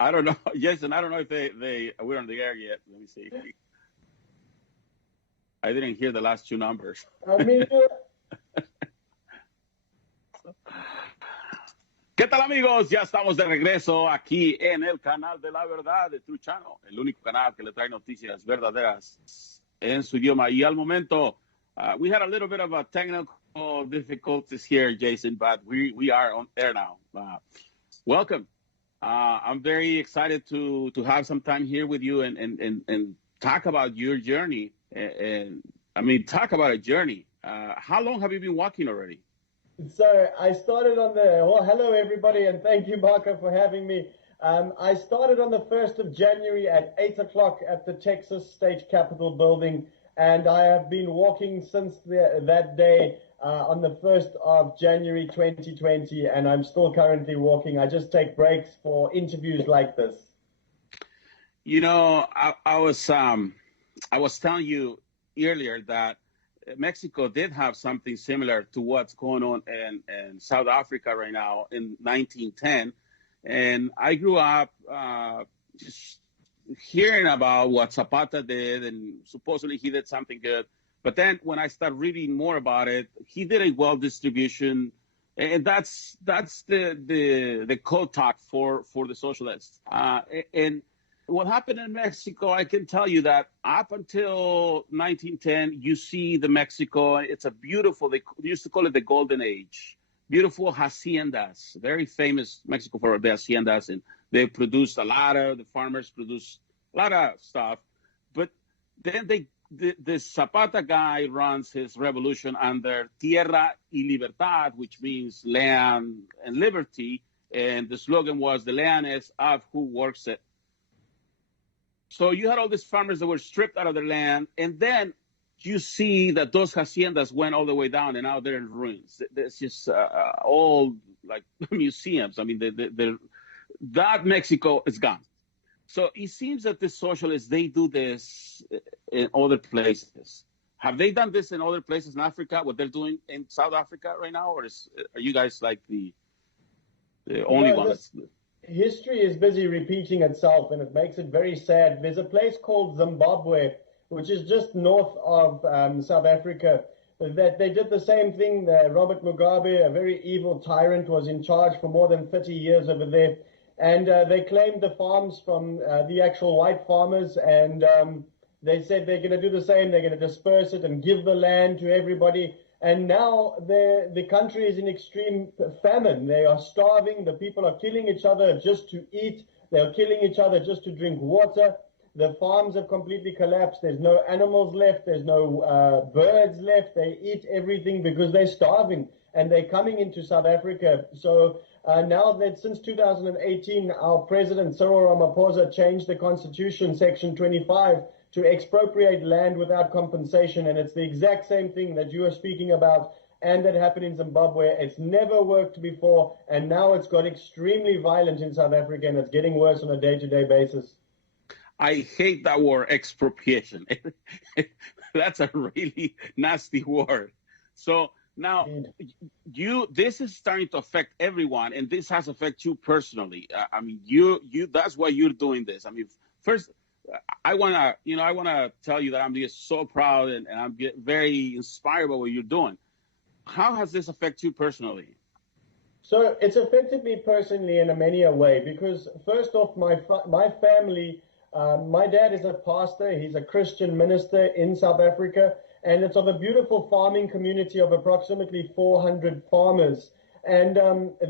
I don't know, Jason. I don't know if we're on the air yet. Let me see. I didn't hear the last two numbers. I mean, ¿Qué tal, amigos? Ya estamos de regreso aquí en el canal de la verdad de True Channel, el único canal que le trae noticias verdaderas en su idioma. Y al momento, we had a little bit of a technical difficulties here, Jason, but we are on air now. Welcome. I'm very excited to have some time here with you and talk about your journey. And I mean, talk about a journey. How long have you been walking already? so I started on the, well, hello everybody, and thank you, Marco, for having me. I started on the 1st of January at 8 o'clock at the Texas State Capitol building, and I have been walking since that day on the 1st of January 2020, and I'm still currently walking. I just take breaks for interviews like this. You know, I was telling you earlier that Mexico did have something similar to what's going on in South Africa right now in 1910. And I grew up just hearing about what Zapata did, and supposedly he did something good. But then when I started reading more about it, he did a wealth distribution, and that's the code talk for the socialists. And what happened in Mexico, I can tell you that up until 1910, you see the Mexico, it's a beautiful, they used to call it the Golden Age. Beautiful haciendas, very famous Mexico for the haciendas, and they produced the farmers produced a lot of stuff. But then the Zapata guy runs his revolution under Tierra y Libertad, which means land and liberty. And the slogan was, the land is of who works it. So you had all these farmers that were stripped out of their land, and then you see that those haciendas went all the way down, and now they're in ruins. There's just all like museums. I mean, that Mexico is gone. So it seems that the socialists, they do this in other places. Have they done this in other places in Africa, what they're doing in South Africa right now? Or are you guys like the only one that's... History is busy repeating itself, and it makes it very sad. There's a place called Zimbabwe, which is just north of South Africa, that they did the same thing. Robert Mugabe, a very evil tyrant, was in charge for more than 30 years over there, and they claimed the farms from the actual white farmers, and they said they're going to do the same. They're going to disperse it and give the land to everybody. And now the country is in extreme famine. They are starving. The people are killing each other just to eat. They are killing each other just to drink water. The farms have completely collapsed. There's no animals left. There's no birds left. They eat everything because they're starving. And they're coming into South Africa. So now that since 2018, our president, Cyril Ramaphosa, changed the constitution, section 25, to expropriate land without compensation, and it's the exact same thing that you are speaking about, and that happened in Zimbabwe. It's never worked before, and now it's got extremely violent in South Africa, and it's getting worse on a day-to-day basis. I hate that word, expropriation. That's a really nasty word. So now, this is starting to affect everyone, and this has affected you personally. I mean, that's why you're doing this. I mean, first, I wanna tell you that I'm just so proud and I'm very inspired by what you're doing. How has this affected you personally? So it's affected me personally in a way, because first off, my family, my dad is a pastor. He's a Christian minister in South Africa, and it's of a beautiful farming community of approximately 400 farmers. And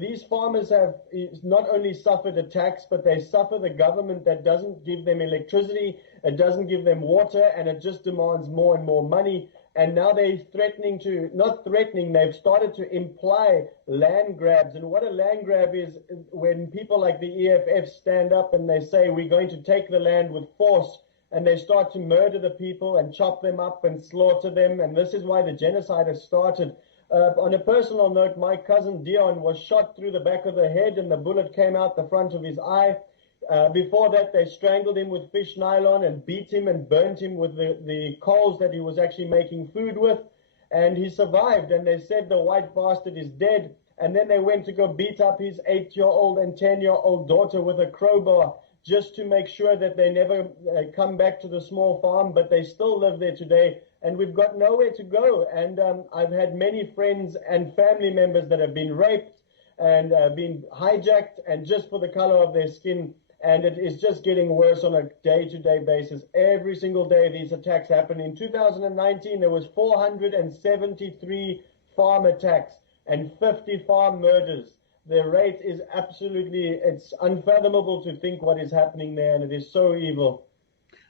these farmers have not only suffered attacks, but they suffer the government that doesn't give them electricity, it doesn't give them water, and it just demands more and more money. And now they're they've started to imply land grabs. And what a land grab is, when people like the EFF stand up and they say, we're going to take the land with force, and they start to murder the people and chop them up and slaughter them. And this is why the genocide has started. On a personal note, my cousin Dion was shot through the back of the head, and the bullet came out the front of his eye. Before that, they strangled him with fish nylon and beat him and burnt him with the coals that he was actually making food with. And he survived, and they said the white bastard is dead. and then they went to go beat up his 8-year-old and 10-year-old daughter with a crowbar just to make sure that they never come back to the small farm, but they still live there today, and we've got nowhere to go. And I've had many friends and family members that have been raped and been hijacked, and just for the color of their skin. And it is just getting worse on a day-to-day basis. Every single day these attacks happen. In 2019, there was 473 farm attacks and 50 farm murders. The rate is absolutely, it's unfathomable to think what is happening there, and it is so evil.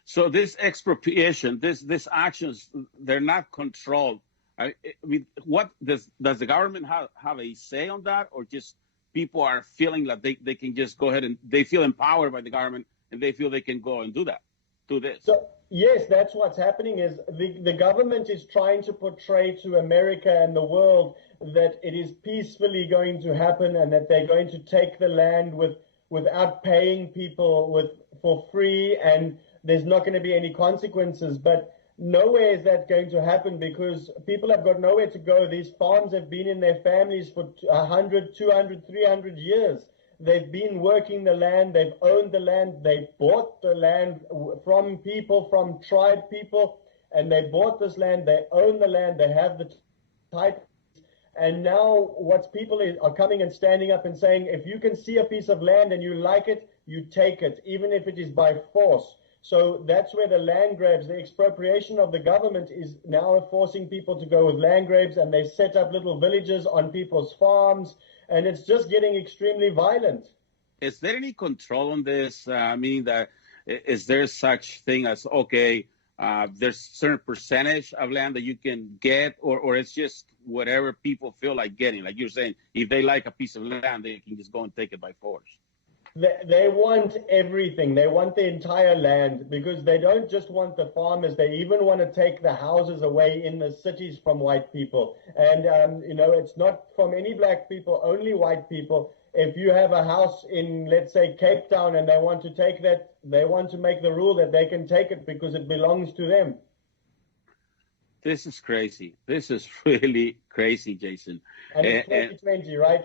So this expropriation, this actions, they're not controlled. I mean, what does the government have a say on that, or just people are feeling like they can just go ahead and they feel empowered by the government and they feel they can go and do this? So, yes, that's what's happening. Is the government is trying to portray to America and the world that it is peacefully going to happen, and that they're going to take the land without paying people for free, and there's not going to be any consequences. But nowhere is that going to happen, because people have got nowhere to go. These farms have been in their families for 100, 200, 300 years. They've been working the land. They've owned the land. They bought the land from people, from tribe people, and they bought this land. They own the land. They have the title. And now what people are coming and standing up and saying, if you can see a piece of land and you like it, you take it, even if it is by force. So that's where the land grabs, the expropriation of the government is now forcing people to go with land grabs, and they set up little villages on people's farms, and it's just getting extremely violent. Is there any control on this? Meaning that, is there such thing as, okay, there's a certain percentage of land that you can get, or it's just whatever people feel like getting? Like you're saying, if they like a piece of land, they can just go and take it by force. They want everything. They want the entire land, because they don't just want the farmers. They even want to take the houses away in the cities from white people. And, it's not from any black people, only white people. If you have a house in, let's say, Cape Town, and they want to take that, they want to make the rule that they can take it because it belongs to them. This is crazy. This is really crazy, Jason. And it's 2020, right?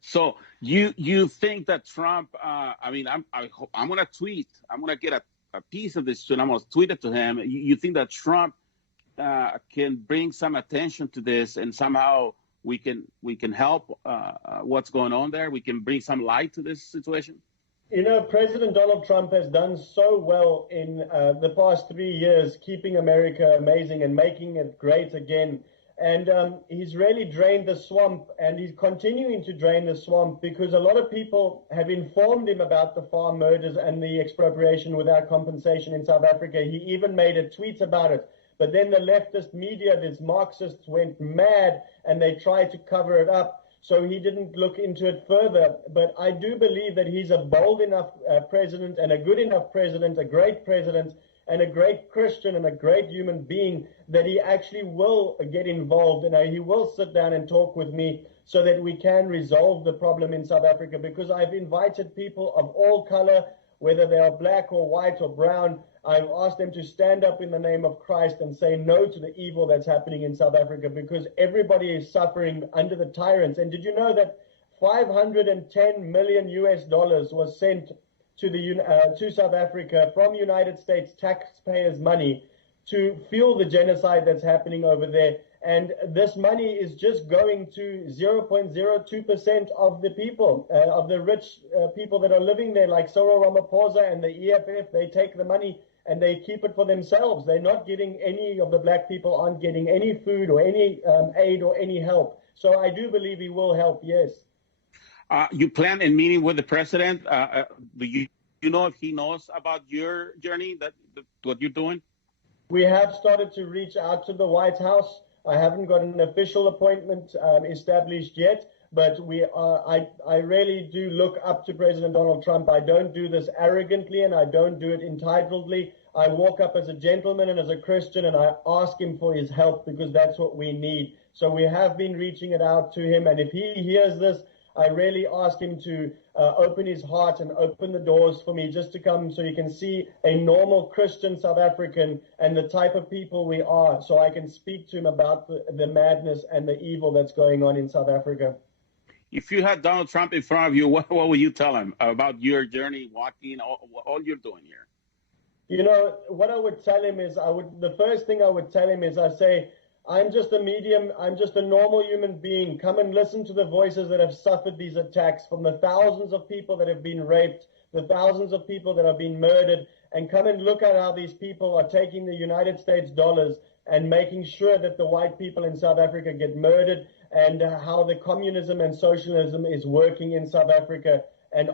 So you think that Trump? I'm gonna tweet. I'm gonna get a piece of this, and I'm gonna tweet it to him. You think that Trump can bring some attention to this, and somehow we can help what's going on there? We can bring some light to this situation. President Donald Trump has done so well in the past 3 years, keeping America amazing and making it great again. And he's really drained the swamp, and he's continuing to drain the swamp, because a lot of people have informed him about the farm murders and the expropriation without compensation in South Africa. He even made a tweet about it. But then the leftist media, these Marxists, went mad, and they tried to cover it up. So he didn't look into it further. But I do believe that he's a bold enough president, and a good enough president, a great president, and a great Christian and a great human being, that he actually will get involved, and he will sit down and talk with me so that we can resolve the problem in South Africa. Because I've invited people of all color, whether they are black or white or brown. I've asked them to stand up in the name of Christ and say no to the evil that's happening in South Africa, because everybody is suffering under the tyrants. And did you know that $510 million was sent to South Africa from United States taxpayers' money to fuel the genocide that's happening over there? And this money is just going to 0.02% of the people, of the rich people that are living there, like Cyril Ramaphosa and the EFF. They take the money and they keep it for themselves. They're not getting, any of the black people aren't getting any food or any aid or any help. So I do believe he will help, yes. You plan a meeting with the president. Do you know if he knows about your journey, what you're doing? We have started to reach out to the White House. I haven't got an official appointment established yet, but I really do look up to President Donald Trump. I don't do this arrogantly, and I don't do it entitledly. I walk up as a gentleman and as a Christian, and I ask him for his help, because that's what we need. So we have been reaching it out to him, and if he hears this, I really ask him to open his heart and open the doors for me just to come so he can see a normal Christian South African and the type of people we are, so I can speak to him about the madness and the evil that's going on in South Africa. If you had Donald Trump in front of you, what would you tell him about your journey, walking, all you're doing here? You know, what I would tell him is, the first thing I would tell him is, I say, I'm just a medium, I'm just a normal human being. Come and listen to the voices that have suffered these attacks, from the thousands of people that have been raped, the thousands of people that have been murdered, and come and look at how these people are taking the United States dollars and making sure that the white people in South Africa get murdered, and how the communism and socialism is working in South Africa. And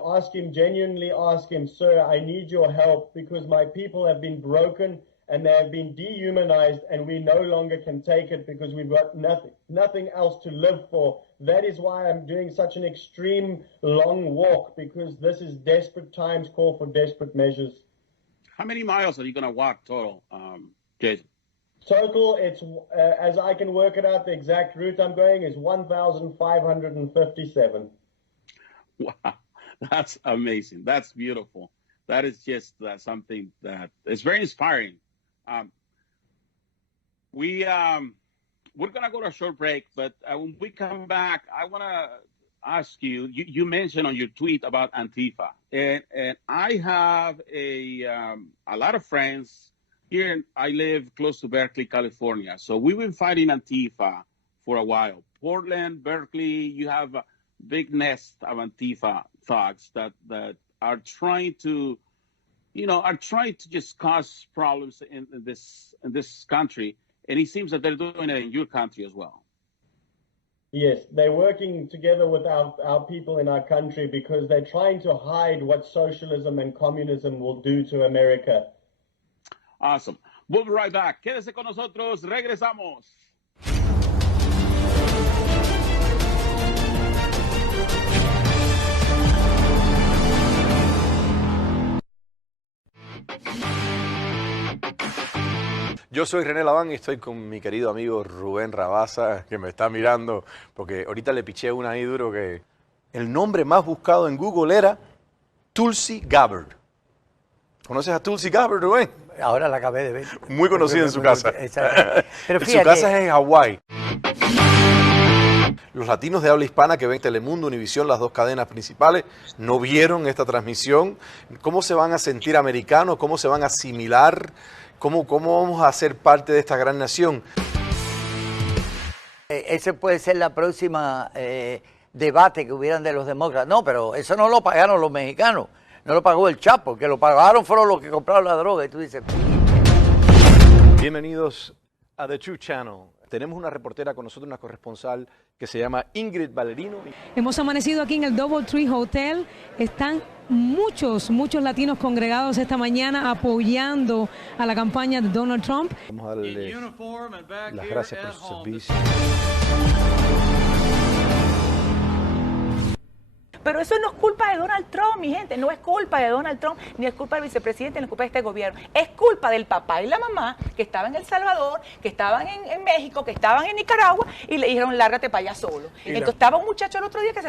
genuinely ask him, sir, I need your help because my people have been broken and they have been dehumanized, and we no longer can take it because we've got nothing else to live for. That is why I'm doing such an extreme long walk, because this is desperate times call for desperate measures. How many miles are you going to walk total, Jason? Total, it's as I can work it out, the exact route I'm going is 1,557. Wow. That's amazing. That's beautiful. That is just something that is very inspiring. We're gonna go to a short break, but when we come back, I want to ask you. You mentioned on your tweet about Antifa, and I have a lot of friends here. I live close to Berkeley, California, so we've been fighting Antifa for a while. Portland, Berkeley, you have a big nest of Antifa thugs that are trying to just cause problems in this country, and it seems that they're doing it in your country as well. Yes, they're working together with our people in our country because they're trying to hide what socialism and communism will do to America. Awesome. We'll be right back. Quédese con nosotros. Regresamos. Yo soy René Laván y estoy con mi querido amigo Rubén Rabasa, que me está mirando, porque ahorita le piché una ahí duro que el nombre más buscado en Google era Tulsi Gabbard. ¿Conoces a Tulsi Gabbard, Rubén? Ahora la acabé de ver. Muy conocida en su casa. Pero fíjate, su casa es en Hawái. Los latinos de habla hispana que ven Telemundo, Univisión, las dos cadenas principales, no vieron esta transmisión. ¿Cómo se van a sentir americanos? ¿Cómo se van a asimilar? ¿Cómo vamos a ser parte de esta gran nación? Ese puede ser la próxima debate que hubieran de los demócratas. No, pero eso no lo pagaron los mexicanos. No lo pagó el Chapo, que lo pagaron fueron los que compraron la droga. Y tú dices... Bienvenidos a The True Channel. Tenemos una reportera con nosotros, una corresponsal que se llama Ingrid Valerino. Hemos amanecido aquí en el Doubletree Hotel. Están muchos latinos congregados esta mañana apoyando a la campaña de Donald Trump. Vamos a darle las gracias por su servicio. Pero eso no es culpa de Donald Trump, mi gente, no es culpa de Donald Trump, ni es culpa del vicepresidente, ni es culpa de este gobierno. Es culpa del papá y la mamá que estaban en El Salvador, que estaban en México, que estaban en Nicaragua y le dijeron, lárgate para allá solo. Entonces estaba un muchacho el otro día que se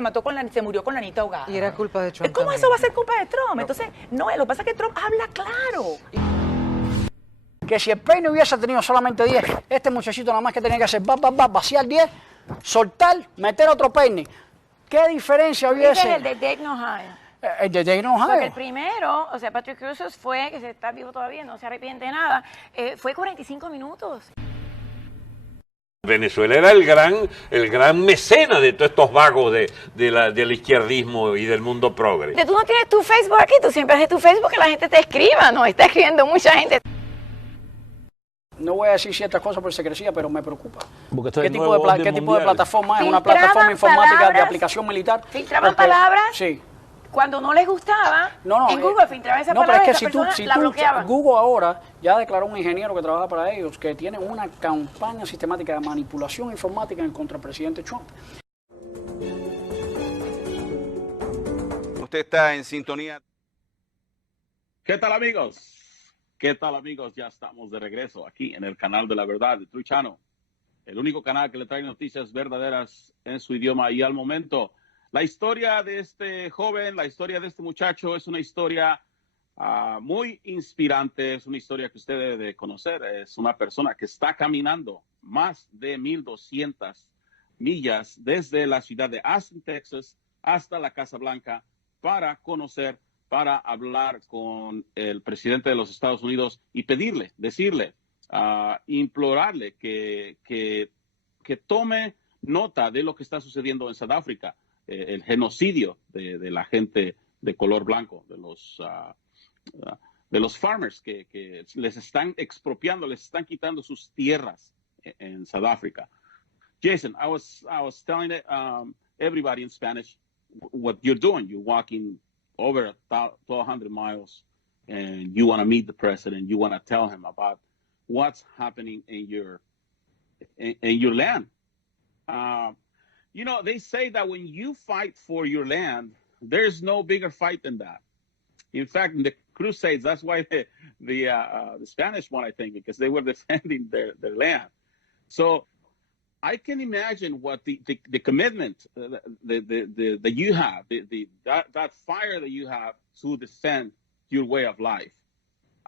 murió con la anita ahogada. Y era culpa de Trump. ¿Cómo eso va a ser culpa de Trump? Entonces, no, lo que pasa es que Trump habla claro. Que si el peine hubiese tenido solamente 10, este muchachito nada más que tenía que hacer vaciar 10, soltar, meter otro peine. ¿Qué diferencia hubiese? El de Dayton, Ohio. El de Dayton, Ohio. Porque el primero, o sea, Patrick Cruz fue, que se está vivo todavía, no se arrepiente de nada, fue 45 minutos. Venezuela era el gran mecena de todos estos vagos del izquierdismo y del mundo progre. Tú no tienes tu Facebook aquí, tú siempre haces tu Facebook que la gente te escriba, ¿no? Está escribiendo mucha gente. No voy a decir ciertas cosas por secrecía, pero me preocupa. ¿Qué tipo de plataforma es? ¿Una plataforma informática de aplicación militar? ¿Filtraban palabras? Sí. Cuando no les gustaba, en Google filtraban esa palabra y esa persona la bloqueaba. Google ahora ya declaró un ingeniero que trabaja para ellos que tiene una campaña sistemática de manipulación informática en contra del presidente Trump. Usted está en sintonía. ¿Qué tal, amigos? ¿Qué tal, amigos? Ya estamos de regreso aquí en el canal de la verdad de True Channel, el único canal que le trae noticias verdaderas en su idioma y al momento. La historia de este joven, la historia de este muchacho es una historia muy inspirante, es una historia que usted debe de conocer. Es una persona que está caminando más de 1,200 millas desde la ciudad de Austin, Texas, hasta la Casa Blanca para conocer, para hablar con el presidente de los Estados Unidos y pedirle, decirle, implorarle que tome nota de lo que está sucediendo en Sudáfrica, el genocidio de la gente de color blanco, de los farmers que les están expropiando, les están quitando sus tierras en Sudáfrica. Jason, I was telling everybody in Spanish what you're doing. You're walking over 1,200 miles, and you want to meet the president. You want to tell him about what's happening in your land. You know, they say that when you fight for your land, there's no bigger fight than that. In fact, in the Crusades, that's why the Spanish won, I think, because they were defending their land. So I can imagine what the commitment that you have, that fire that you have to defend your way of life.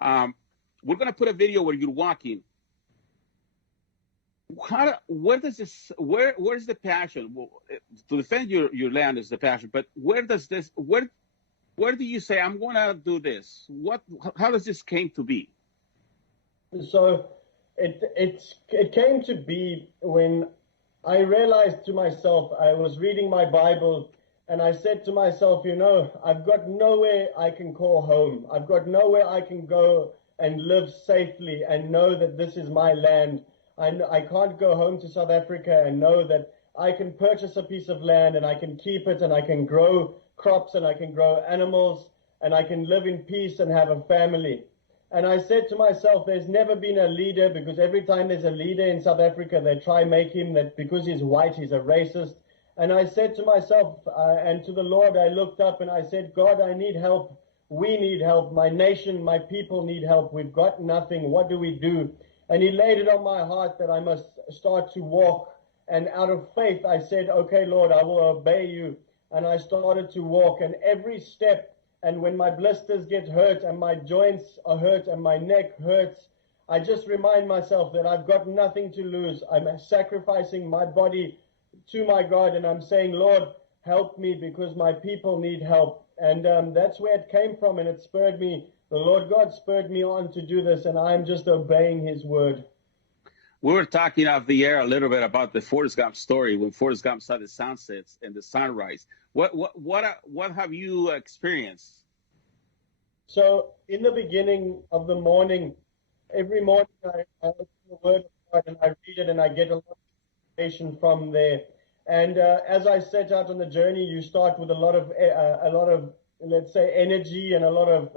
We're going to put a video where you're walking. Where's the passion? Well, to defend your land is the passion, but where do you say, I'm going to do this? How does this came to be? So it came to be when I realized to myself, I was reading my Bible, and I said to myself, you know, I've got nowhere I can call home. I've got nowhere I can go and live safely and know that this is my land. I can't go home to South Africa and know that I can purchase a piece of land and I can keep it and I can grow crops and I can grow animals and I can live in peace and have a family. And I said to myself, there's never been a leader, because every time there's a leader in South Africa, they try make him that because he's white, he's a racist. And I said to myself and to the Lord, I looked up and I said, God, I need help. We need help. My nation, my people need help. We've got nothing. What do we do? And he laid it on my heart that I must start to walk. And out of faith, I said, okay, Lord, I will obey you. And I started to walk. And every step, and when my blisters get hurt and my joints are hurt and my neck hurts, I just remind myself that I've got nothing to lose. I'm sacrificing my body to my God, and I'm saying, Lord, help me because my people need help. And that's where it came from, and it spurred me. The Lord God spurred me on to do this, and I'm just obeying his word. We were talking off the air a little bit about the Forrest Gump story, when Forrest Gump saw the sunsets and the sunrise. What have you experienced? So in the beginning of the morning, every morning I open the word of God and I read it and I get a lot of information from there. And as I set out on the journey, you start with a lot of let's say energy and a lot of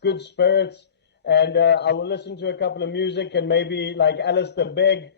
good spirits. And I will listen to a couple of music, and maybe like Alistair Begg,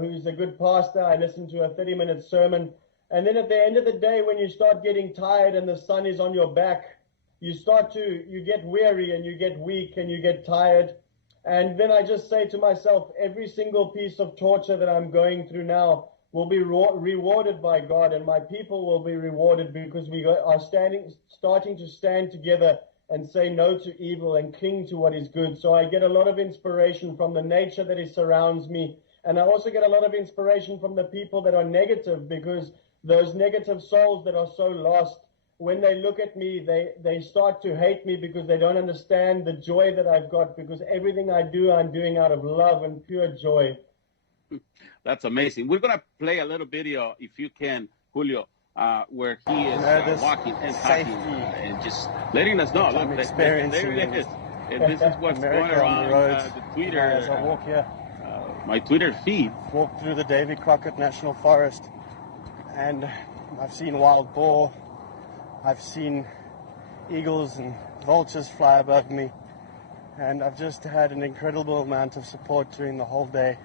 who's a good pastor, I listen to a 30-minute sermon. And then at the end of the day, when you start getting tired and the sun is on your back, you get weary and you get weak and you get tired. And then I just say to myself, every single piece of torture that I'm going through now will be rewarded by God, and my people will be rewarded because we are starting to stand together and say no to evil and cling to what is good. So I get a lot of inspiration from the nature that surrounds me. And I also get a lot of inspiration from the people that are negative, because those negative souls that are so lost, when they look at me, they start to hate me because they don't understand the joy that I've got, because everything I do, I'm doing out of love and pure joy. That's amazing. We're going to play a little video, if you can, Julio, where he is walking and talking and just letting us know. Look, there it is. And this is what's going around the Twitter. As I walk here, my Twitter feed. Walk through the Davy Crockett National Forest, and I've seen wild boar. I've seen eagles and vultures fly above me, and I've just had an incredible amount of support during the whole day.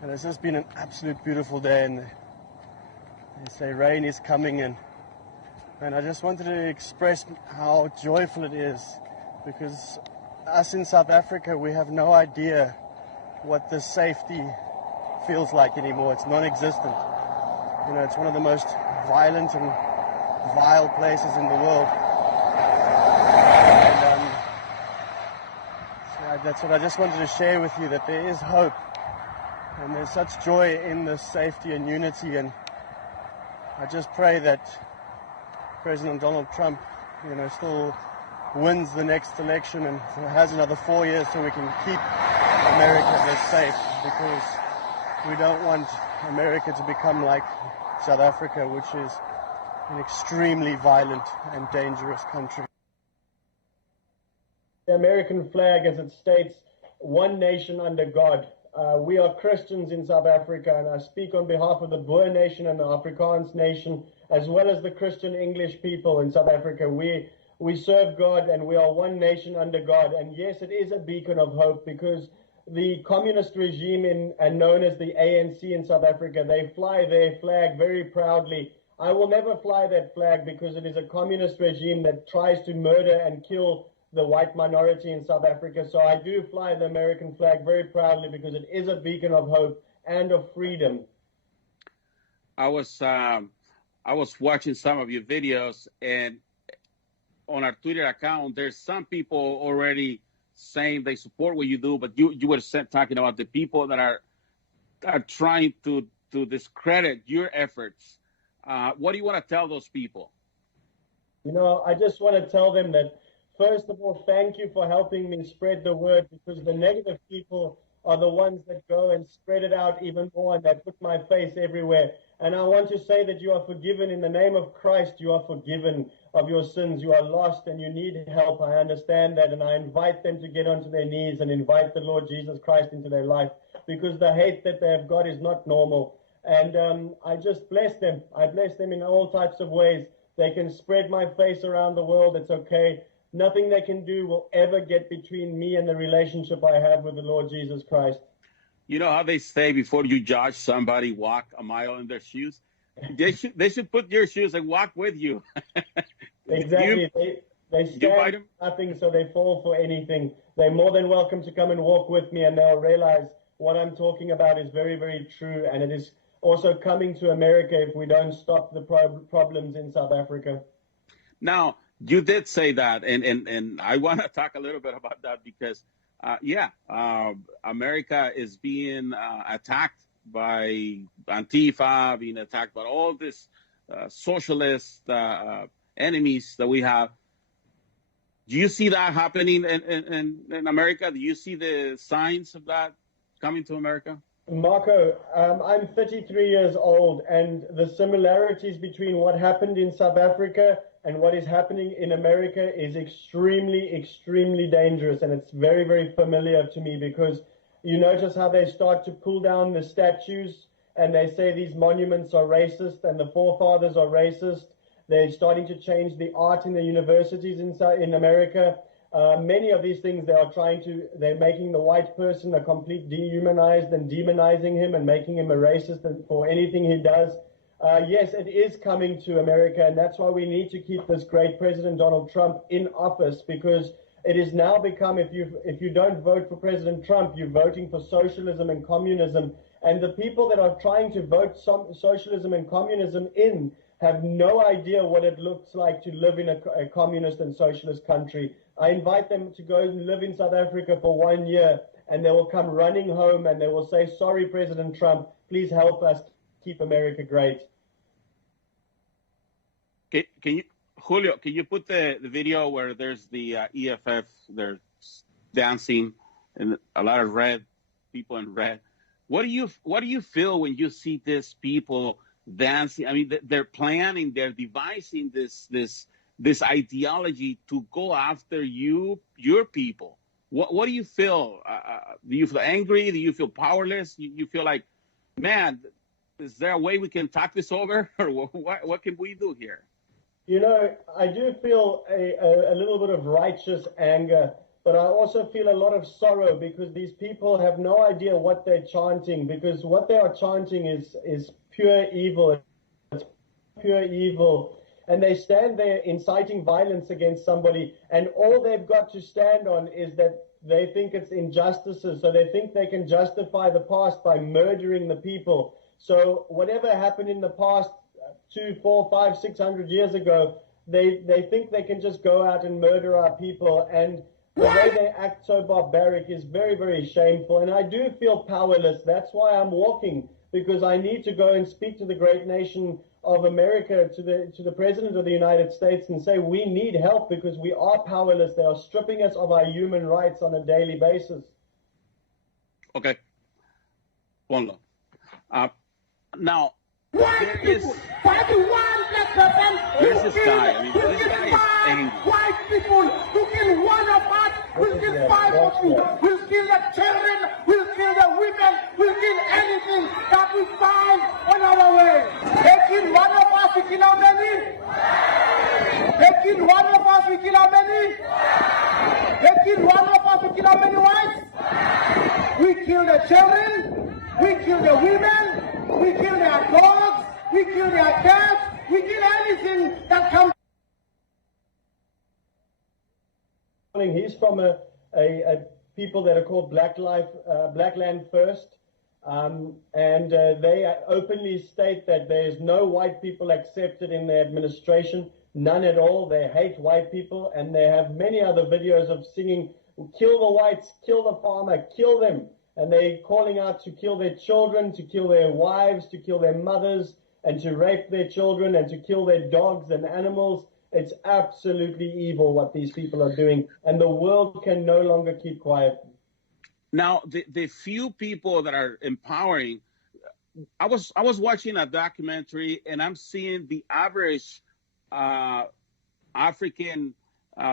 And it's just been an absolute beautiful day, and they say rain is coming, and I just wanted to express how joyful it is, because us in South Africa, we have no idea what this safety feels like anymore. It's non-existent. You know, it's one of the most violent and vile places in the world. And that's what I just wanted to share with you, that there is hope and there's such joy in this safety and unity. And I just pray that President Donald Trump, still wins the next election and has another 4 years so we can keep America this safe, because we don't want America to become like South Africa, which is an extremely violent and dangerous country. The American flag, as it states, one nation under God. We are Christians in South Africa, and I speak on behalf of the Boer nation and the Afrikaans nation, as well as the Christian English people in South Africa. We serve God, and we are one nation under God. And yes, it is a beacon of hope, because the communist regime and known as the ANC in South Africa, they fly their flag very proudly. I will never fly that flag, because it is a communist regime that tries to murder and kill the white minority in South Africa. So I do fly the American flag very proudly, because it is a beacon of hope and of freedom. I was watching some of your videos, and on our Twitter account, there's some people already saying they support what you do, but you were talking about the people that are trying to discredit your efforts. What do you want to tell those people? I just want to tell them that, first of all, thank you for helping me spread the word, because the negative people are the ones that go and spread it out even more, and they put my face everywhere. And I want to say that you are forgiven in the name of Christ. You are forgiven of your sins. You are lost and you need help. I understand that, and I invite them to get onto their knees and invite the Lord Jesus Christ into their life, because the hate that they have got is not normal. And I just bless them. I bless them in all types of ways. They can spread my face around the world. It's okay. Nothing they can do will ever get between me and the relationship I have with the Lord Jesus Christ. You know how they say before you judge somebody, walk a mile in their shoes? They should put your shoes and walk with you. Exactly. They stand for nothing, so they fall for anything. They're more than welcome to come and walk with me, and they'll realize what I'm talking about is very, very true, and it is also coming to America if we don't stop the problems in South Africa. Now, you did say that, and I want to talk a little bit about that, because America is being attacked by Antifa, being attacked by all this socialist enemies that we have. Do you see that happening in America? Do you see the signs of that coming to America? Marco, I'm 33 years old, and the similarities between what happened in South Africa and what is happening in America is extremely, extremely dangerous, and it's very, very familiar to me, because you notice how they start to pull down the statues, and they say these monuments are racist and the forefathers are racist. They're starting to change the art in the universities in America. Many of these things they're making the white person a complete dehumanized and demonizing him and making him a racist for anything he does. Yes, it is coming to America, and that's why we need to keep this great President Donald Trump in office, because it is now become, if you don't vote for President Trump, you're voting for socialism and communism. And the people that are trying to vote socialism and communism in have no idea what it looks like to live in a communist and socialist country. I invite them to go and live in South Africa for 1 year, and they will come running home and they will say, sorry, President Trump, please help us keep America great. Can you, Julio, can you put the video where there's the EFF, they're dancing, and a lot of red, people in red. What do you feel when you see these people dancing? I mean, they're planning, they're devising this ideology to go after your people. What do you feel? Do you feel angry? Do you feel powerless? You feel like, man, is there a way we can talk this over? Or what can we do here? You know, I do feel a little bit of righteous anger, but I also feel a lot of sorrow, because these people have no idea what they're chanting, because what they are chanting is pure evil. It's pure evil. And they stand there inciting violence against somebody, and all they've got to stand on is that they think it's injustices. So they think they can justify the past by murdering the people. So whatever happened in the past, 2, 4, 5, 600 years ago, they think they can just go out and murder our people, and the way they act so barbaric is very, very shameful, and I do feel powerless. That's why I'm walking, because I need to go and speak to the great nation of America, to the President of the United States, and say we need help because we are powerless. They are stripping us of our human rights on a daily basis. Okay. Ponlo. Now, there's this guy. I mean, this guy is angry. White people who kill one of us, will kill 5 of you, will kill the children, will kill the women, will kill anything that we find on our way. They kill one of us, we kill how many? They kill one of us, we kill how many? They kill one of us, we kill how many whites? We kill the children, we kill the women, we kill their dogs, we kill their cats, we kill anything that comes. He's from a people that are called Black Land First, and they openly state that there is no white people accepted in their administration, none at all. They hate white people, and they have many other videos of singing, "Kill the whites, kill the farmer, kill them," and they're calling out to kill their children, to kill their wives, to kill their mothers, and to rape their children, and to kill their dogs and animals. It's absolutely evil what these people are doing, and the world can no longer keep quiet. Now, the few people that are empowering, I was watching a documentary, and I'm seeing the average African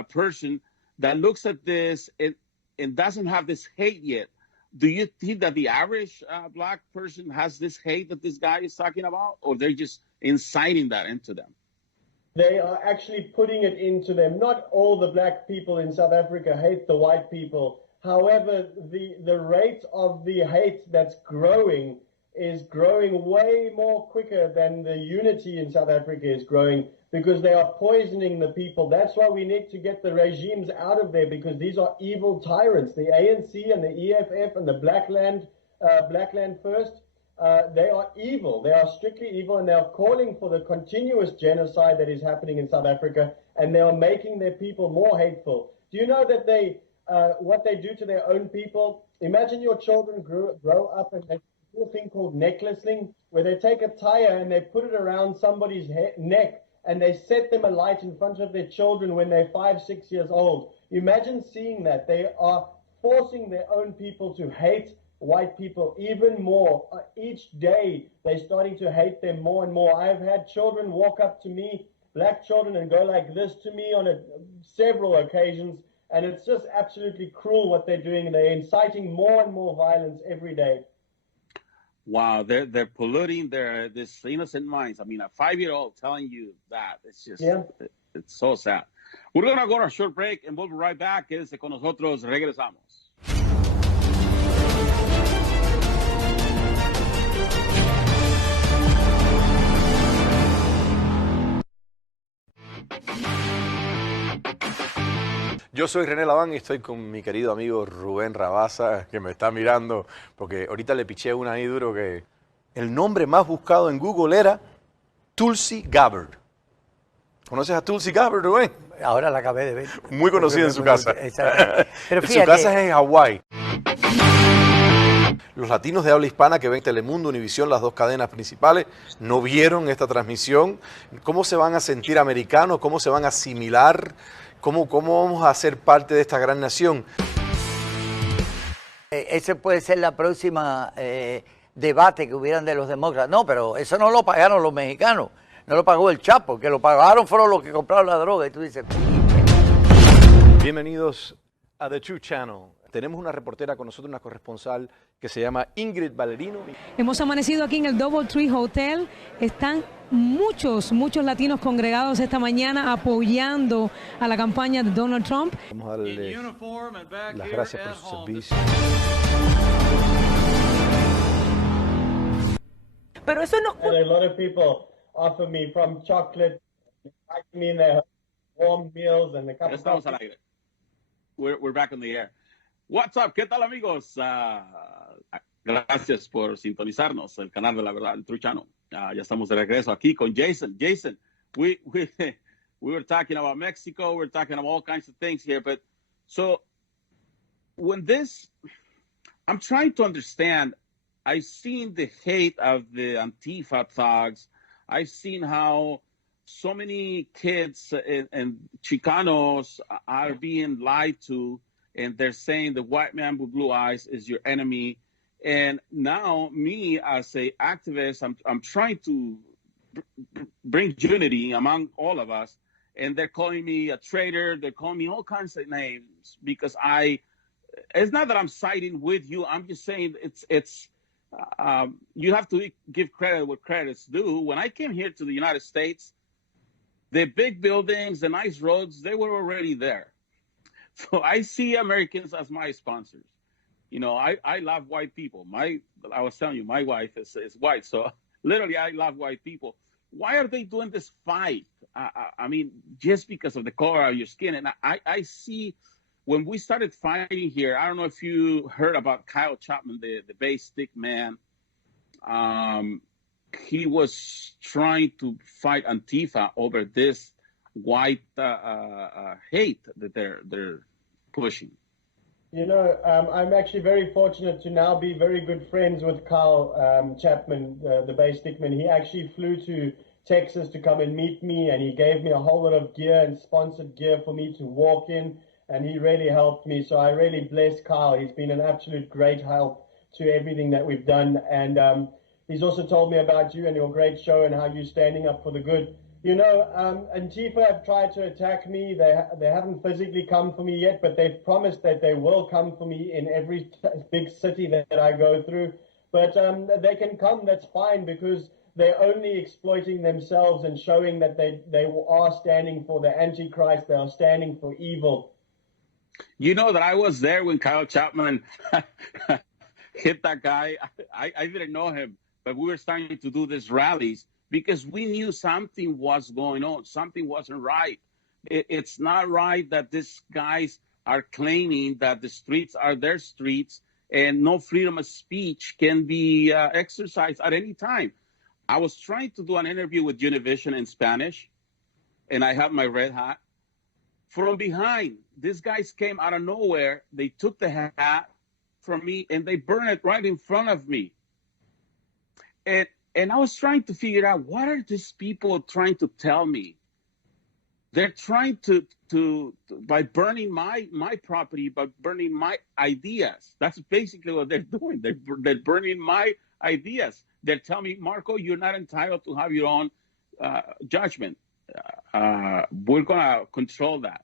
person that looks at this and doesn't have this hate yet. Do you think that the average black person has this hate that this guy is talking about, or they're just inciting that into them? They are actually putting it into them. Not all the black people in South Africa hate the white people. However, the rate of the hate that's growing is growing way more quicker than the unity in South Africa is growing, because they are poisoning the people. That's why we need to get the regimes out of there, because these are evil tyrants. The ANC and the EFF and the Black Land First, they are evil. They are strictly evil, and they are calling for the continuous genocide that is happening in South Africa, and they are making their people more hateful. Do you know that what they do to their own people? Imagine your children grow up and they do a thing called necklacing, where they take a tire and they put it around somebody's neck, and they set them alight in front of their children when they're 5, 6 years old. Imagine seeing that. They are forcing their own people to hate white people even more. Each day, they're starting to hate them more and more. I've had children walk up to me, black children, and go like this to me on several occasions, and it's just absolutely cruel what they're doing. They're inciting more and more violence every day. Wow, they're polluting this innocent minds. I mean, a 5-year-old telling you that, it's just, it's so sad. We're going to go on a short break and we'll be right back. Quédese con nosotros, regresamos. Yo soy René Laván y estoy con mi querido amigo Rubén Rabasa, que me está mirando, porque ahorita le piché una ahí duro que el nombre más buscado en Google era Tulsi Gabbard. ¿Conoces a Tulsi Gabbard, Rubén? Ahora la acabé de ver. Muy conocida en su casa. Pero Su casa es en Hawái. Los latinos de habla hispana que ven Telemundo, Univisión, las dos cadenas principales, no vieron esta transmisión. ¿Cómo se van a sentir americanos? ¿Cómo se van a asimilar? ¿Cómo vamos a ser parte de esta gran nación? Ese puede ser la próxima debate que hubieran de los demócratas. No, pero eso no lo pagaron los mexicanos. No lo pagó el Chapo. Que lo pagaron fueron los que compraron la droga. Y tú dices... Bienvenidos a The True Channel. Tenemos una reportera con nosotros, una corresponsal que se llama Ingrid Valerino. Hemos amanecido aquí en el DoubleTree Hotel. Están muchos latinos congregados esta mañana apoyando a la campaña de Donald Trump. Vamos a darle las gracias por su servicio. Pero eso no... And a lot of people offer me from chocolate, invite me in their warm meals and a cup of Estamos coffee. al aire. We're back on the air. What's up? ¿Qué tal, amigos? Gracias por sintonizarnos, el canal de la verdad, el True Channel. Ya estamos de regreso aquí con Jason. Jason, we we were talking about Mexico. We're talking about all kinds of things here. But so when I'm trying to understand. I've seen the hate of the Antifa thugs. I've seen how so many kids and Chicanos are being lied to, and they're saying the white man with blue eyes is your enemy. And now, me as a activist, I'm trying to bring unity among all of us, and they're calling me a traitor. They're calling me all kinds of names because it's not that I'm siding with you. I'm just saying you have to give credit where credit's due. When I came here to the United States, the big buildings, the nice roads, they were already there. So I see Americans as my sponsors. You know, I love white people. I was telling you, my wife is white. So literally, I love white people. Why are they doing this fight? I mean, just because of the color of your skin. And I see when we started fighting here, I don't know if you heard about Kyle Chapman, the Bay Stick man. He was trying to fight Antifa over this white hate that they're pushing. You know, I'm actually very fortunate to now be very good friends with Kyle Chapman, the Bay Stickman. He actually flew to Texas to come and meet me, and he gave me a whole lot of gear and sponsored gear for me to walk in, and he really helped me. So I really bless Kyle. He's been an absolute great help to everything that we've done, and he's also told me about you and your great show and how you're standing up for the good. You know, Antifa have tried to attack me. They haven't physically come for me yet, but they've promised that they will come for me in every big city that I go through. But they can come, that's fine, because they're only exploiting themselves and showing that they are standing for the Antichrist. They are standing for evil. You know that I was there when Kyle Chapman hit that guy. I didn't know him, but we were starting to do these rallies because we knew something was going on. Something wasn't right. It's not right that these guys are claiming that the streets are their streets and no freedom of speech can be exercised at any time. I was trying to do an interview with Univision in Spanish, and I have my red hat. From behind, these guys came out of nowhere. They took the hat from me, and they burned it right in front of me. And I was trying to figure out, what are these people trying to tell me? They're trying to by burning my property, by burning my ideas. That's basically what they're doing. They're burning my ideas. They're telling me, Marco, you're not entitled to have your own judgment. We're going to control that.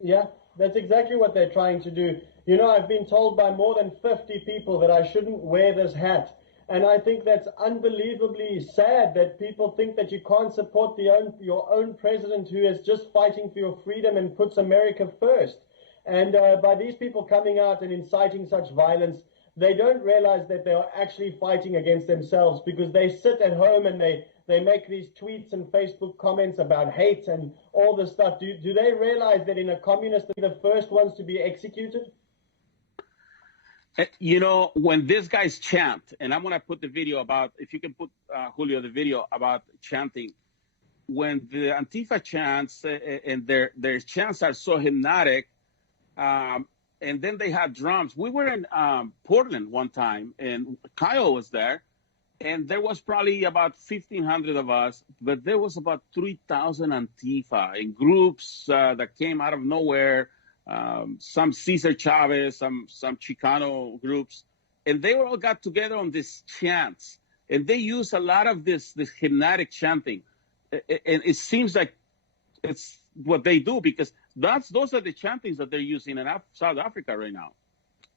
Yeah, that's exactly what they're trying to do. You know, I've been told by more than 50 people that I shouldn't wear this hat. And I think that's unbelievably sad that people think that you can't support your own president who is just fighting for your freedom and puts America first. And by these people coming out and inciting such violence, they don't realize that they are actually fighting against themselves, because they sit at home and they make these tweets and Facebook comments about hate and all this stuff. Do they realize that in a communist, they're the first ones to be executed? You know, when these guys chant, and I'm going to put the video about, if you can put, Julio, the video about chanting, when the Antifa chants and their chants are so hypnotic, and then they had drums. We were in Portland one time, and Kyle was there, and there was probably about 1,500 of us, but there was about 3,000 Antifa in groups that came out of nowhere. Some Cesar Chavez, some Chicano groups, and they all got together on these chants, and they use a lot of this hypnotic chanting, and it seems like it's what they do, because those are the chantings that they're using in South Africa right now.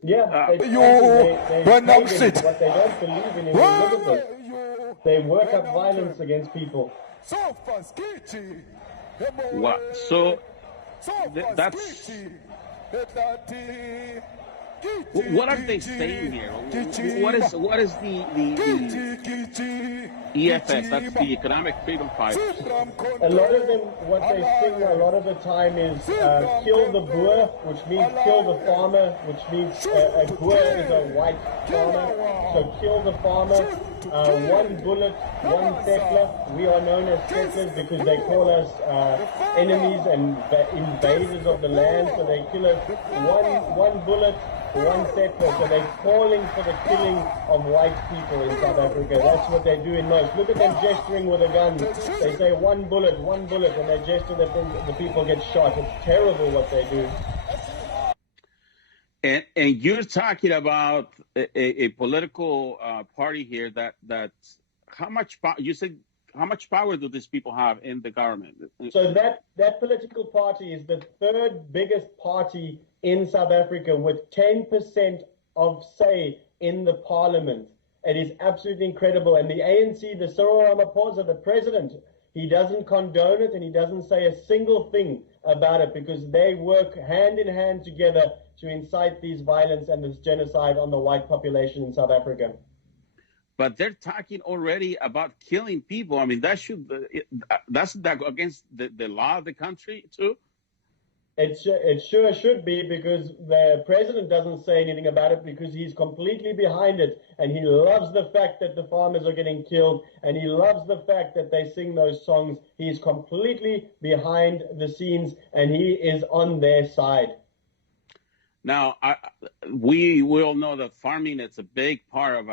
Yeah, they what they don't believe in is they work up violence against people. What? So that's What are they saying here? What is the EFF? That's the Economic Freedom Fighters. A lot of them, what they sing a lot of the time is kill the boer, which means kill the farmer, which means a boer is a white farmer. So kill the farmer. One bullet, one settler. We are known as settlers because they call us enemies and invaders of the land. So they kill us one bullet, one settler. So they're calling for the killing of white people in South Africa. That's what they do in most. Look at them gesturing with a gun. They say one bullet, and they gesture that the people get shot. It's terrible what they do. And you're talking about a political party here that how much you said how much power do these people have in the government? So that political party is the third biggest party in South Africa with 10% of say in the parliament. It is absolutely incredible. And the ANC, the Cyril Ramaphosa, the president, he doesn't condone it and he doesn't say a single thing about it because they work hand in hand together to incite these violence and this genocide on the white population in South Africa. But they're talking already about killing people. I mean, that's against the law of the country too. It sure should be because the president doesn't say anything about it because he's completely behind it and he loves the fact that the farmers are getting killed and he loves the fact that they sing those songs. He's completely behind the scenes and he is on their side. Now, we all know that farming it's a big part of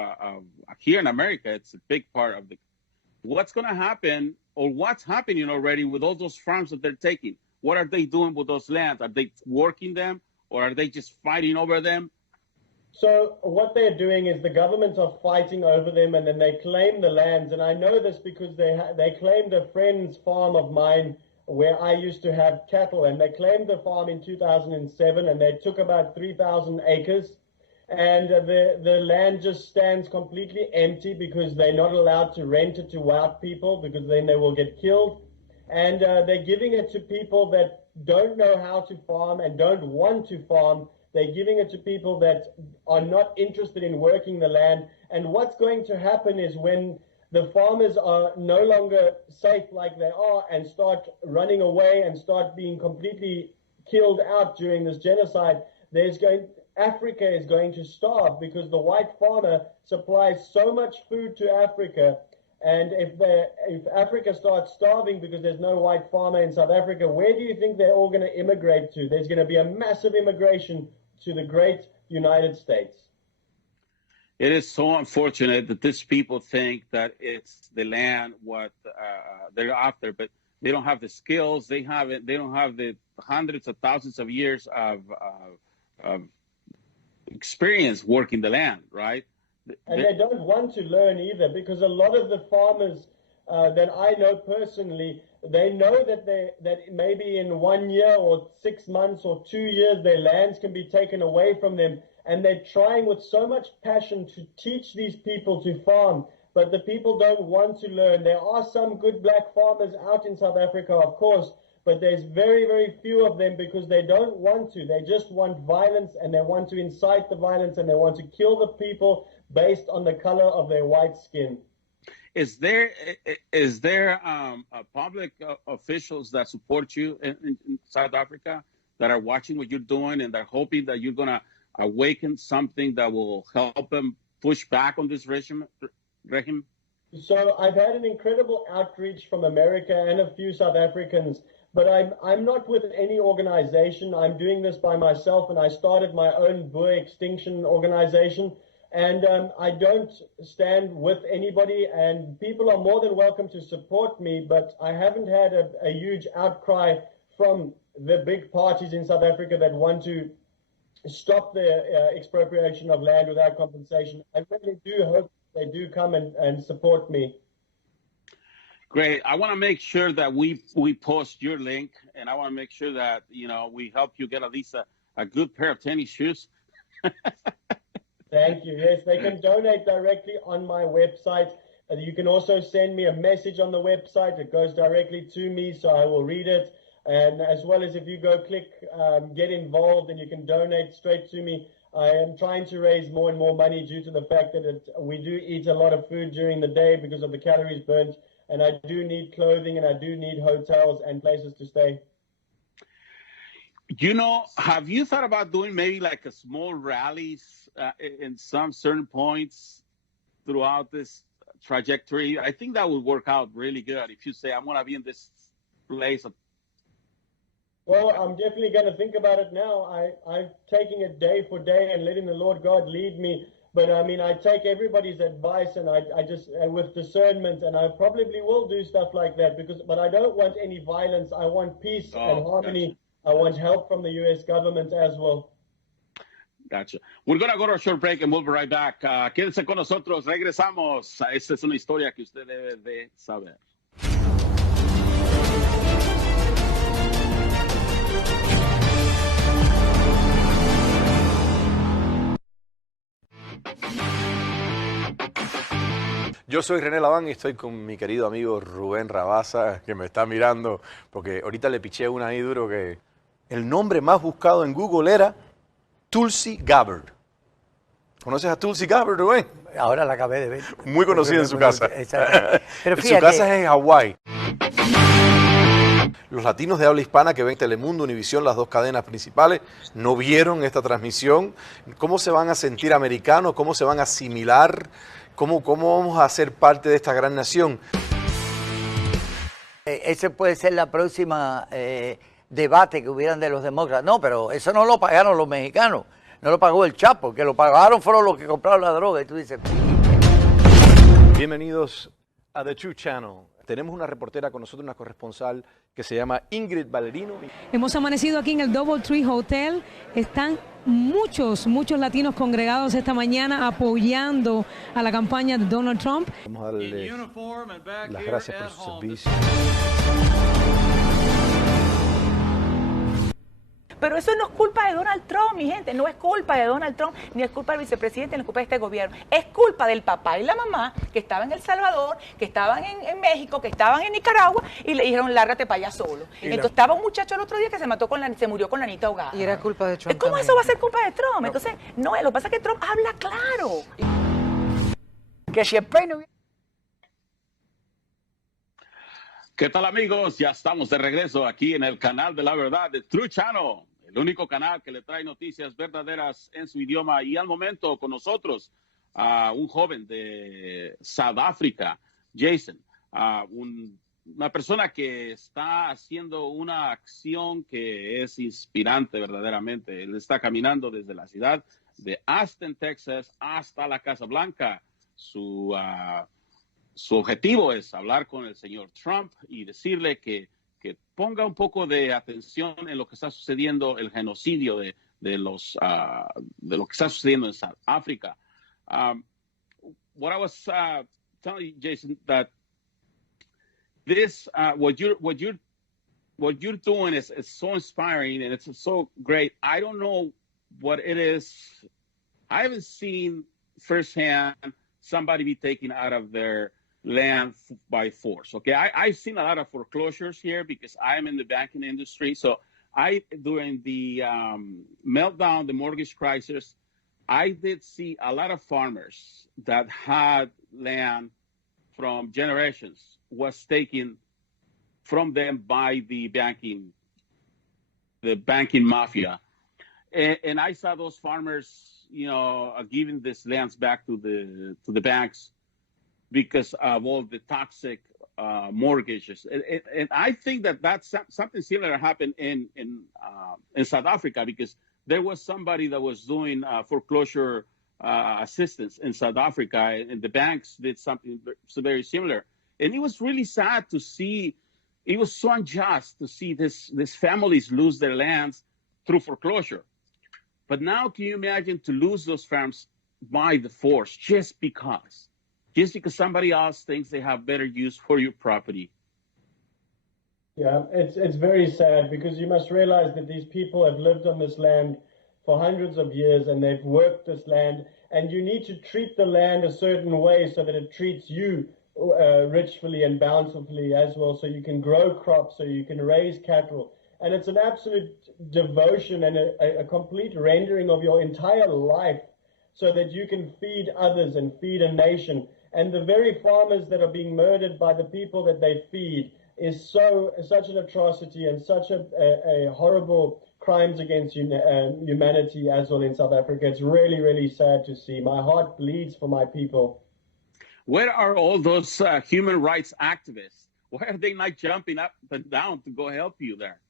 here in America. It's a big part of what's going to happen or what's happening already with all those farms that they're taking. What are they doing with those lands? Are they working them or are they just fighting over them? So what they're doing is the governments are fighting over them and then they claim the lands. And I know this because they claimed a friend's farm of mine where I used to have cattle, and they claimed the farm in 2007 and they took about 3,000 acres. And the land just stands completely empty because they're not allowed to rent it to white people because then they will get killed. And they're giving it to people that don't know how to farm and don't want to farm. They're giving it to people that are not interested in working the land. And what's going to happen is when the farmers are no longer safe like they are and start running away and start being completely killed out during this genocide, Africa is going to starve because the white farmer supplies so much food to Africa. And if Africa starts starving because there's no white farmer in South Africa, where do you think they're all going to immigrate to? There's going to be a massive immigration to the great United States. It is so unfortunate that these people think that it's the land what they're after, but they don't have the skills. They don't have the hundreds of thousands of years of experience working the land, right? And they don't want to learn either because a lot of the farmers that I know personally, they know that maybe in 1 year or 6 months or 2 years, their lands can be taken away from them. And they're trying with so much passion to teach these people to farm, but the people don't want to learn. There are some good black farmers out in South Africa, of course, but there's very, very few of them because they don't want to. They just want violence and they want to incite the violence and they want to kill the people based on the color of their white skin. Is there public officials that support you in South Africa that are watching what you're doing and they're hoping that you're going to awaken something that will help them push back on this regime? So I've had an incredible outreach from America and a few South Africans, but I'm not with any organization. I'm doing this by myself, and I started my own Boer Extinction organization, and I don't stand with anybody, and people are more than welcome to support me, but I haven't had a huge outcry from the big parties in South Africa that want to stop the expropriation of land without compensation. I really do hope they do come and support me. Great. I want to make sure that we post your link, and I want to make sure that we help you get at least a good pair of tennis shoes. Thank you. Yes, they can donate directly on my website. You can also send me a message on the website. It goes directly to me, so I will read it. And as well as if you go click get involved and you can donate straight to me. I am trying to raise more and more money due to the fact that we do eat a lot of food during the day because of the calories burnt, and I do need clothing and I do need hotels and places to stay. You know, have you thought about doing maybe like a small rallies in some certain points throughout this trajectory? I think that would work out really good if you say, I'm going to be in this place. Well, I'm definitely going to think about it now. I'm taking it day for day and letting the Lord God lead me. But I mean, I take everybody's advice and I just, with discernment, and I probably will do stuff like that but I don't want any violence. I want peace and harmony. Gotcha. I want help from the U.S. government as well. Gotcha. We're going to go to a short break and we'll be right back. Quédense con nosotros. Regresamos. Esta es una historia que usted debe de saber. Yo soy René Laván y estoy con mi querido amigo Rubén Rabasa, que me está mirando, porque ahorita le piché una ahí duro que el nombre más buscado en Google era Tulsi Gabbard. ¿Conoces a Tulsi Gabbard, Rubén? Ahora la acabé de ver. Muy conocida en su casa. Pero fíjate, su casa es en Hawái. Los latinos de habla hispana que ven Telemundo, Univisión, las dos cadenas principales, no vieron esta transmisión. ¿Cómo se van a sentir americanos? ¿Cómo se van a asimilar? ¿Cómo vamos a ser parte de esta gran nación? Ese puede ser la próxima debate que hubieran de los demócratas. No, pero eso no lo pagaron los mexicanos. No lo pagó el Chapo. Que lo pagaron fueron los que compraron la droga. Y tú dices... Bienvenidos a The True Channel. Tenemos una reportera con nosotros, una corresponsal que se llama Ingrid Valerino. Hemos amanecido aquí en el Doubletree Hotel. Están muchos latinos congregados esta mañana apoyando a la campaña de Donald Trump. Vamos a darle las gracias por su servicio. Pero eso no es culpa de Donald Trump, mi gente, no es culpa de Donald Trump, ni es culpa del vicepresidente, ni es culpa de este gobierno. Es culpa del papá y la mamá que estaban en El Salvador, que estaban en México, que estaban en Nicaragua y le dijeron, lárgate para allá solo. Entonces estaba un muchacho el otro día que se murió con la anita ahogada. Y era culpa de Trump. ¿Cómo también? eso va a ser culpa de Trump? No. Entonces, no, lo que pasa es que Trump habla claro. Que si el peino... ¿Qué tal, amigos? Ya estamos de regreso aquí en el canal de la verdad de True Channel, el único canal que le trae noticias verdaderas en su idioma. Y al momento con nosotros a un joven de Sudáfrica, Jason, una persona que está haciendo una acción que es inspirante verdaderamente. Él está caminando desde la ciudad de Austin, Texas, hasta la Casa Blanca. Su objetivo es hablar con el señor Trump y decirle que ponga un poco de atención en lo que está sucediendo, el genocidio de lo que está sucediendo en Sudáfrica. What I was telling you, Jason, that this what you're doing is so inspiring and it's so great. I don't know what it is. I haven't seen firsthand somebody be taken out of their land by force. Okay, I've seen a lot of foreclosures here because I am in the banking industry. So during the meltdown, the mortgage crisis, I did see a lot of farmers that had land from generations was taken from them by the banking mafia. And I saw those farmers, giving these lands back to the banks because of all the toxic mortgages. And I think that's something similar happened in South Africa, because there was somebody that was doing foreclosure assistance in South Africa, and the banks did something very similar. And it was really sad to see, it was so unjust to see these families lose their lands through foreclosure. But now can you imagine to lose those farms by the force just because somebody else thinks they have better use for your property? Yeah, it's very sad, because you must realize that these people have lived on this land for hundreds of years and they've worked this land, and you need to treat the land a certain way so that it treats you richfully and bountifully as well, so you can grow crops, so you can raise cattle, And it's an absolute devotion and a complete rendering of your entire life so that you can feed others and feed a nation. And the very farmers that are being murdered by the people that they feed is such an atrocity and such a horrible crimes against humanity as well in South Africa. It's really, really sad to see. My heart bleeds for my people. Where are all those human rights activists? Why are they not jumping up and down to go help you there?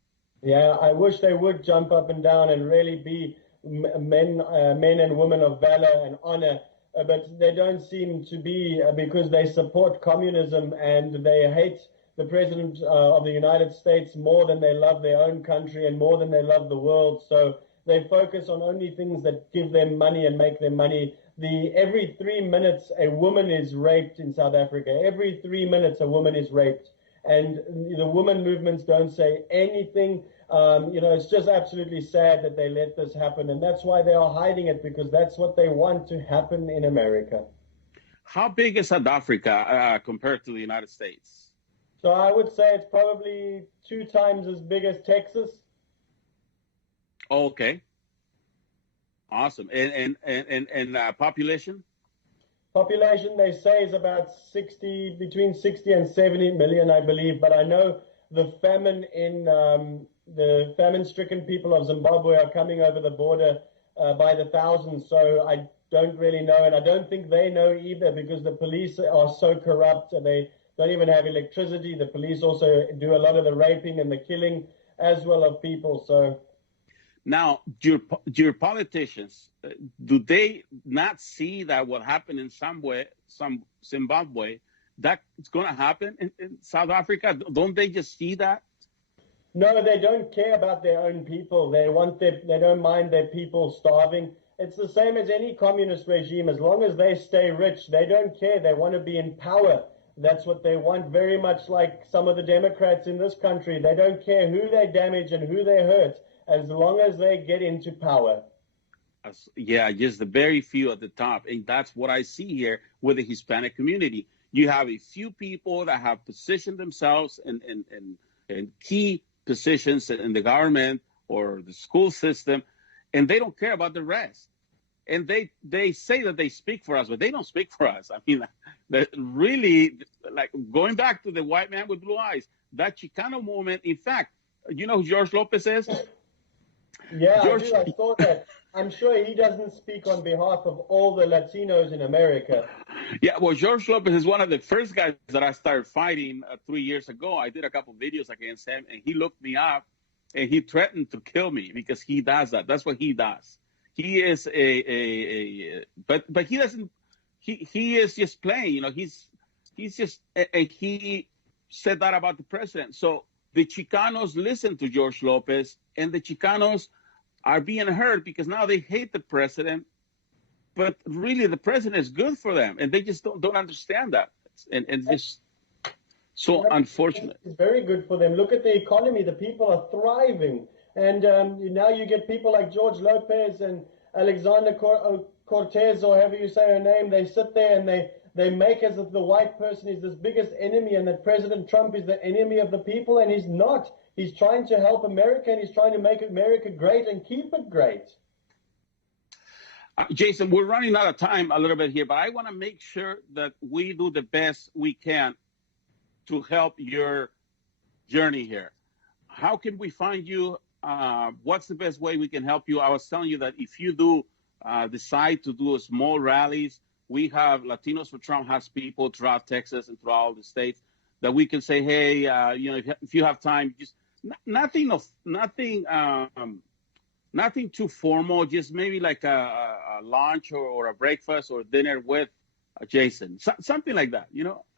Yeah, I wish they would jump up and down and really be men and women of valor and honor, but they don't seem to be because they support communism and they hate the President of the United States more than they love their own country and more than they love the world. So they focus on only things that give them money and make them money. Every 3 minutes, a woman is raped in South Africa. Every 3 minutes, a woman is raped. And the women movements don't say anything. It's just absolutely sad that they let this happen. And that's why they are hiding it, because that's what they want to happen in America. How big is South Africa compared to the United States? So I would say it's probably 2 times as big as Texas. Okay. Awesome. And population? Population, they say, is about between 60 and 70 million, I believe. But I know the famine-stricken people of Zimbabwe are coming over the border by the thousands. So I don't really know. And I don't think they know either, because the police are so corrupt and they don't even have electricity. The police also do a lot of the raping and the killing as well of people. So now, your politicians, do they not see that what happened in Zimbabwe, that's going to happen in South Africa? Don't they just see that? No, they don't care about their own people. They don't mind their people starving. It's the same as any communist regime. As long as they stay rich, they don't care. They want to be in power. That's what they want, very much like some of the Democrats in this country. They don't care who they damage and who they hurt, as long as they get into power. Yeah, just the very few at the top. And that's what I see here with the Hispanic community. You have a few people that have positioned themselves in key positions in the government or the school system, and they don't care about the rest. And they say that they speak for us, but they don't speak for us. I mean, really, like going back to the white man with blue eyes, that Chicano movement, in fact, you know who George Lopez is? Yeah, George, I saw that. I'm sure he doesn't speak on behalf of all the Latinos in America. Yeah, well, George Lopez is one of the first guys that I started fighting 3 years ago. I did a couple of videos against him, and he looked me up, and he threatened to kill me because he does that. That's what he does. He is but he doesn't. He is just playing. You know, he's just. And he said that about the president. So the Chicanos listen to George Lopez, and the Chicanos are being hurt because now they hate the president, but really the president is good for them, and they just don't understand that, and it's just so unfortunate. It's very good for them. Look at the economy; the people are thriving, and now you get people like George Lopez and Alexander Cortez, or however you say her name. They sit there and they make as if the white person is this biggest enemy, and that President Trump is the enemy of the people, and he's not. He's trying to help America, and he's trying to make America great and keep it great. Jason, we're running out of time a little bit here, but I want to make sure that we do the best we can to help your journey here. How can we find you? What's the best way we can help you? I was telling you that if you do decide to do small rallies, we have Latinos for Trump has people throughout Texas and throughout all the states that we can say, hey, if you have time, just nothing too formal, just maybe like a lunch or a breakfast or dinner with Jason, something like that.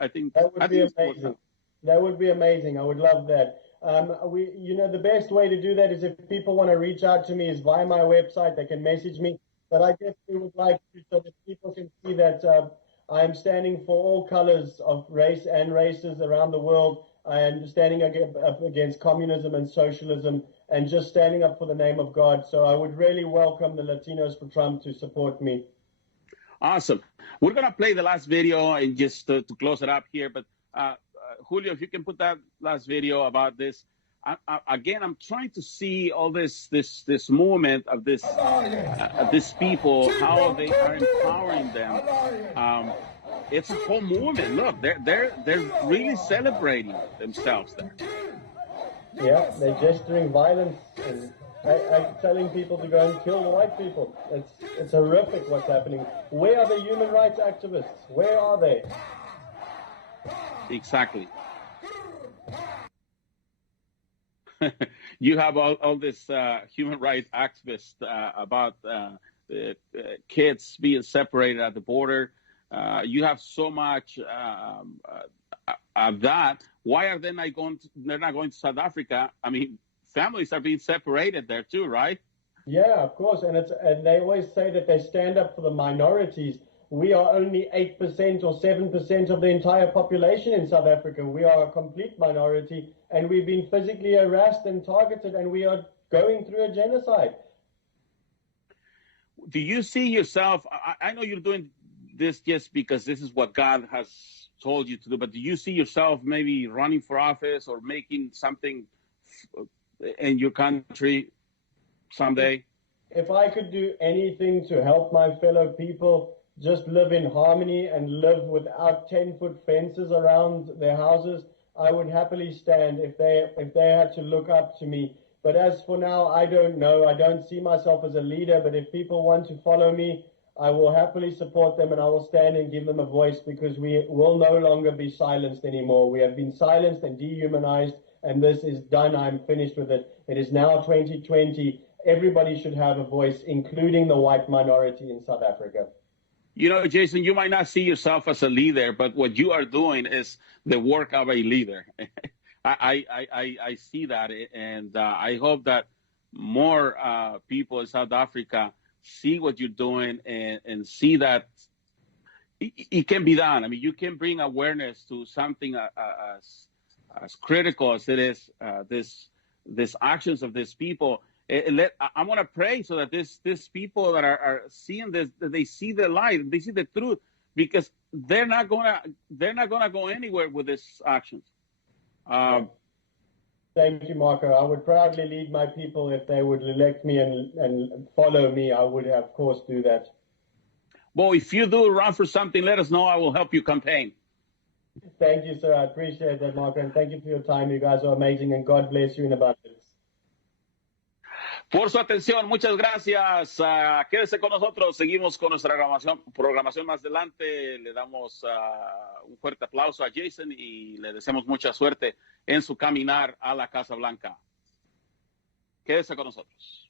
I think that would be amazing. That would be amazing. I would love that. The best way to do that is if people want to reach out to me is via my website. They can message me. But I definitely would like to, so that people can see that I'm standing for all colors of race and races around the world. I am standing up against communism and socialism and just standing up for the name of God. So I would really welcome the Latinos for Trump to support me. Awesome. We're going to play the last video and just to close it up here. But Julio, if you can put that last video about this. again, I'm trying to see all this movement of these people, how they are empowering them. It's a whole movement. Look, they're really celebrating themselves there. Yeah, they're gesturing violence and telling people to go and kill the white people. It's horrific what's happening. Where are the human rights activists? Where are they? Exactly. You have all this human rights activists about kids being separated at the border. You have so much of that. Why are they not going? They're not going to South Africa. I mean, families are being separated there too, right? Yeah, of course. And they always say that they stand up for the minorities. We are only 8% or 7% of the entire population in South Africa. We are a complete minority, and we've been physically harassed and targeted, and we are going through a genocide. Do you see yourself? I know you're doing this just because this is what God has told you to do, but do you see yourself maybe running for office or making something in your country someday? If I could do anything to help my fellow people just live in harmony and live without 10-foot fences around their houses, I would happily stand if they had to look up to me. But as for now, I don't know. I don't see myself as a leader, but if people want to follow me, I will happily support them, and I will stand and give them a voice, because we will no longer be silenced anymore. We have been silenced and dehumanized, and this is done. I'm finished with it. It is now 2020. Everybody should have a voice, including the white minority in South Africa. You know, Jason, you might not see yourself as a leader, but what you are doing is the work of a leader. I see that, and I hope that more people in South Africa see what you're doing and see that it can be done. I mean, you can bring awareness to something as critical as it is this actions of these people. I want to pray so that these people that are seeing this, that they see the light, they see the truth, because they're not gonna go anywhere with these actions. Thank you, Marco. I would proudly lead my people. If they would elect me and follow me, I would, of course, do that. Well, if you do run for something, let us know. I will help you campaign. Thank you, sir. I appreciate that, Marco, and thank you for your time. You guys are amazing, and God bless you in abundance. Por su atención, muchas gracias. Quédese con nosotros. Seguimos con nuestra programación más adelante. Le damos un fuerte aplauso a Jason y le deseamos mucha suerte en su caminar a la Casa Blanca. Quédese con nosotros.